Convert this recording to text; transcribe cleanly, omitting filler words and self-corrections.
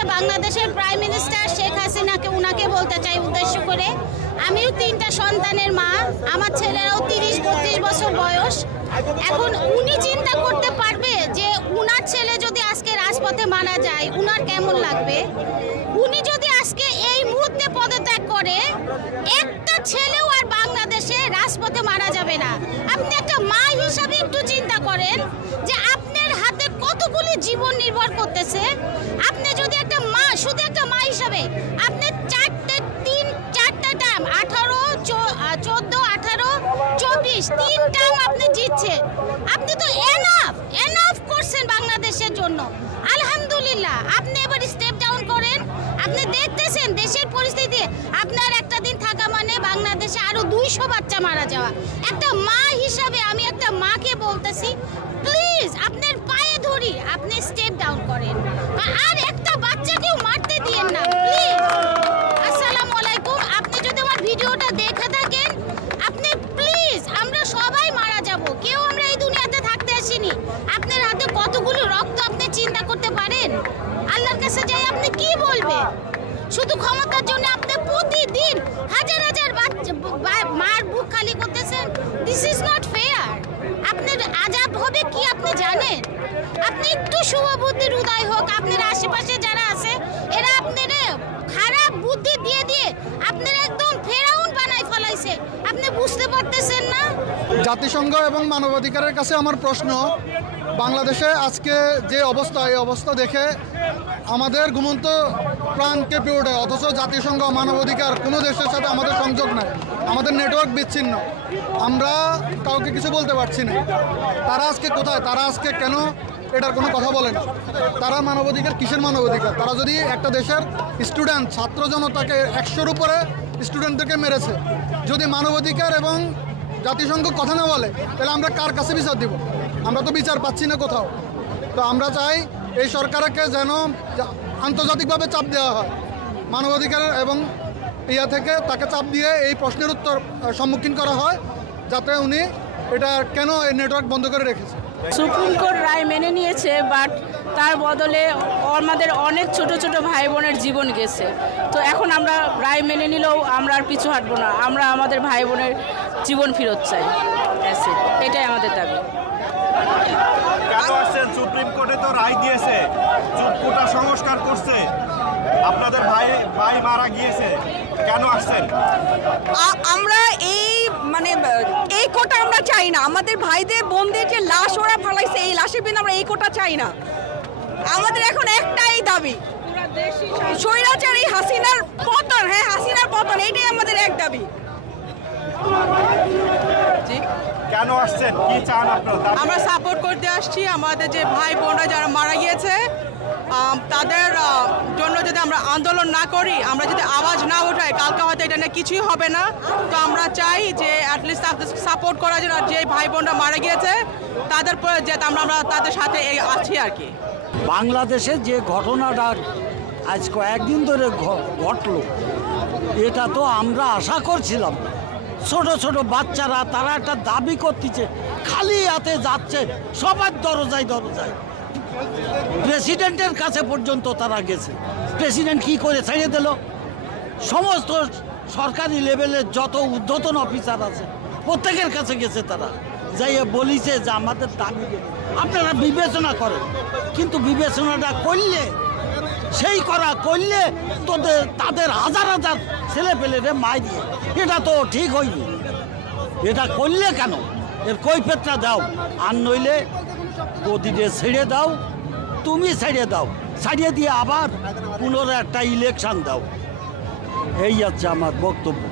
হচ্ছে বাংলাদেশের prime minister Sheikh হাসিনাকে, উনাকে বলতে চাই উদ্দেশ্য করে। আমিও 3টা সন্তানের মা, আমার ছেলেরাও 30-32 বছর বয়স। এখন উনি চিন্তা করতে পারবে যে উনার ছেলে যদি আজকে রাজপথে মারা যায় উনার কেমন লাগবে। উনি যদি আজকে এই মুহূর্তে পদত্যাগ করে, একটা ছেলেও আর বাংলাদেশে রাজপথে মারা যাবে না। আপনি একটা মা হিসাবে একটু চিন্তা করেন যে আপনার হাতে কতগুলি জীবন নির্ভর করতেছে। আপনি যদি একটা মা, শুধু একটা মা হিসাবে আপনি 4টা টার্ম 18, 14, 18, 24 3 টার্ম আপনি জিতছেন। আপনি তো এনাফ করছেন বাংলাদেশের জন্য। আলহামদুলিল্লাহ। আপনি এবার স্টেপ ডাউন করেন। আপনি দেখতেছেন দেশের পরিস্থিতি, আপনার একটা দিন থাকা মানে বাংলাদেশে আরো 200 বাচ্চা মারা যাওয়া। একটা মা হিসাবে আমি একটা মাকে বলতেছি, প্লিজ আপনার পায়ে ধরি, আপনি স্টেপ ডাউন করেন, আর একটা বাচ্চাকেও মারতে দিয়েন না প্লিজ। আসসালামু আলাইকুম। আপনি যদি আমার ভিডিওটা দেখে থাকেন, আপনি প্লিজ, আমরা সবাই মারা যাব, কেউ আমরা এই দুনিয়াতে থাকতে আসিনি। আপনার হাতে কতগুলো রক্ত আপনি চিন্তা করতে পারেন? আল্লাহর কাছে যাই আপনি কি বলবেন? শুধু ক্ষমতার জন্য আপনি প্রতিদিন হাজার হাজার মার বুক খালি করতেছেন। This is not fair. আপনার আজাব হবে কি আপনি জানেন? আপনি একটু শুভবুদ্ধির উদয় হোক, আপনার আশেপাশে যারা আছে এরা আপনার খারাপ বুদ্ধি দিয়ে দিয়ে আপনার একদম ফেরাউন বানাই ফেলাইছে। আপনি বুঝতে পারতেছেন না? জাতিসংঘ এবং মানবাধিকারের কাছে আমার প্রশ্ন, বাংলাদেশে আজকে যে অবস্থা, এই অবস্থা দেখে আমাদের ঘুমন্ত প্রাণ কেঁপে ওঠে, অথচ জাতিসংঘ মানবাধিকার কোনো দেশের সাথে আমাদের সংযোগ নাই, আমাদের নেটওয়ার্ক বিচ্ছিন্ন, আমরা কাউকে কিছু বলতে পারছি না। তারা আজকে কোথায়? তারা আজকে কেন এটার কোনো কথা বলে না? তারা মানবাধিকার কিসের মানবাধিকার? তারা যদি একটা দেশের স্টুডেন্ট, ছাত্র জনতাকে 100-র উপরে স্টুডেন্টদেরকে মেরেছে, যদি মানবাধিকার এবং জাতিসংঘ কথা না বলে, তাহলে আমরা কার কাছে বিচার দিব? আমরা তো বিচার পাচ্ছি না কোথাও। তো আমরা চাই এই সরকারকে যেন আন্তর্জাতিকভাবে চাপ দেওয়া হয়, মানবাধিকার এবং থেকে তাকে চাপ দিয়ে এই প্রশ্নের উত্তর সম্মুখীন করা হয়, যাতে উনি এটা কেন এই নেটওয়ার্ক বন্ধ করে রেখেছে। সুপ্রিম কোর্ট রায় মেনে নিয়েছে, বাট তার বদলে আমাদের অনেক ছোট ছোট ভাই বোনের জীবন গেছে। তো এখন আমরা রায় মেনে নিলেও আমরা আর পিছু হাঁটবো না, আমরা আমাদের ভাই বোনের জীবন ফেরত চাই। এটাই আমাদের দাবি। কেন আসছেন? সুপ্রিম কোর্টে তো রায় দিয়েছে, কোটা সংস্কার করছে, আপনাদের ভাই মারা গিয়েছে, কেন আসছেন? আমরা এই কোটা আমরা চাই না। আমাদের ভাইদের বোনদের যে লাশ ওরা ফালাইছে, এই লাশের বিরুদ্ধে আমরা এই কোটা চাই না। আমাদের এখন একটাই দাবি, স্বৈরাচারী হাসিনার পতন। হ্যাঁ, হাসিনার পতন, এইটাই আমাদের এক দাবি। কেন আসছেন? কি চান আপনারা? আমরা সাপোর্ট করতে আসছি আমাদের যে ভাই বোনরা যারা মারা গিয়েছে, তাদের জন্য যদি আমরা আন্দোলন না করি, আমরা যদি আওয়াজ না উঠাই, কালকে হয়তো এটা নিয়ে কিছুই হবে না। তো আমরা চাই যে অ্যাটলিস্ট সাপোর্ট করার জন্য, যে ভাই বোনরা মারা গিয়েছে তাদের পরে যে আমরা তাদের সাথে আছি আর কি। বাংলাদেশে যে ঘটনাটা আজ কয়েকদিন ধরে ঘটলো, এটা তো আমরা আশা করছিলাম। ছোট ছোট বাচ্চারা তারা একটা দাবি করতেছে, খালি হাতে যাচ্ছে সবার দরজায় দরজায়, প্রেসিডেন্টের কাছে পর্যন্ত তারা গেছে। প্রেসিডেন্ট কি করে ছেড়ে দিল? সমস্ত সরকারি লেভেলের যত ঊর্ধ্বতন অফিসার আছে প্রত্যেকের কাছে গেছে, তারা যাইয়ে বলিছে যে আমাদের দাবি আপনারা বিবেচনা করেন। কিন্তু বিবেচনাটা করলে, সেই করা করলে তাদের হাজার হাজার ছেলে পেলেরে মাই দিয়ে, এটা তো ঠিক হয়নি। এটা করলে কেন? এর কৈফিয়তটা দাও, আর নইলে গদিতে ছেড়ে দাও, তুমি ছেড়ে দাও, ছাড়িয়ে দিয়ে আবার পুনরায় একটা ইলেকশন দাও। এই হচ্ছে আমার বক্তব্য।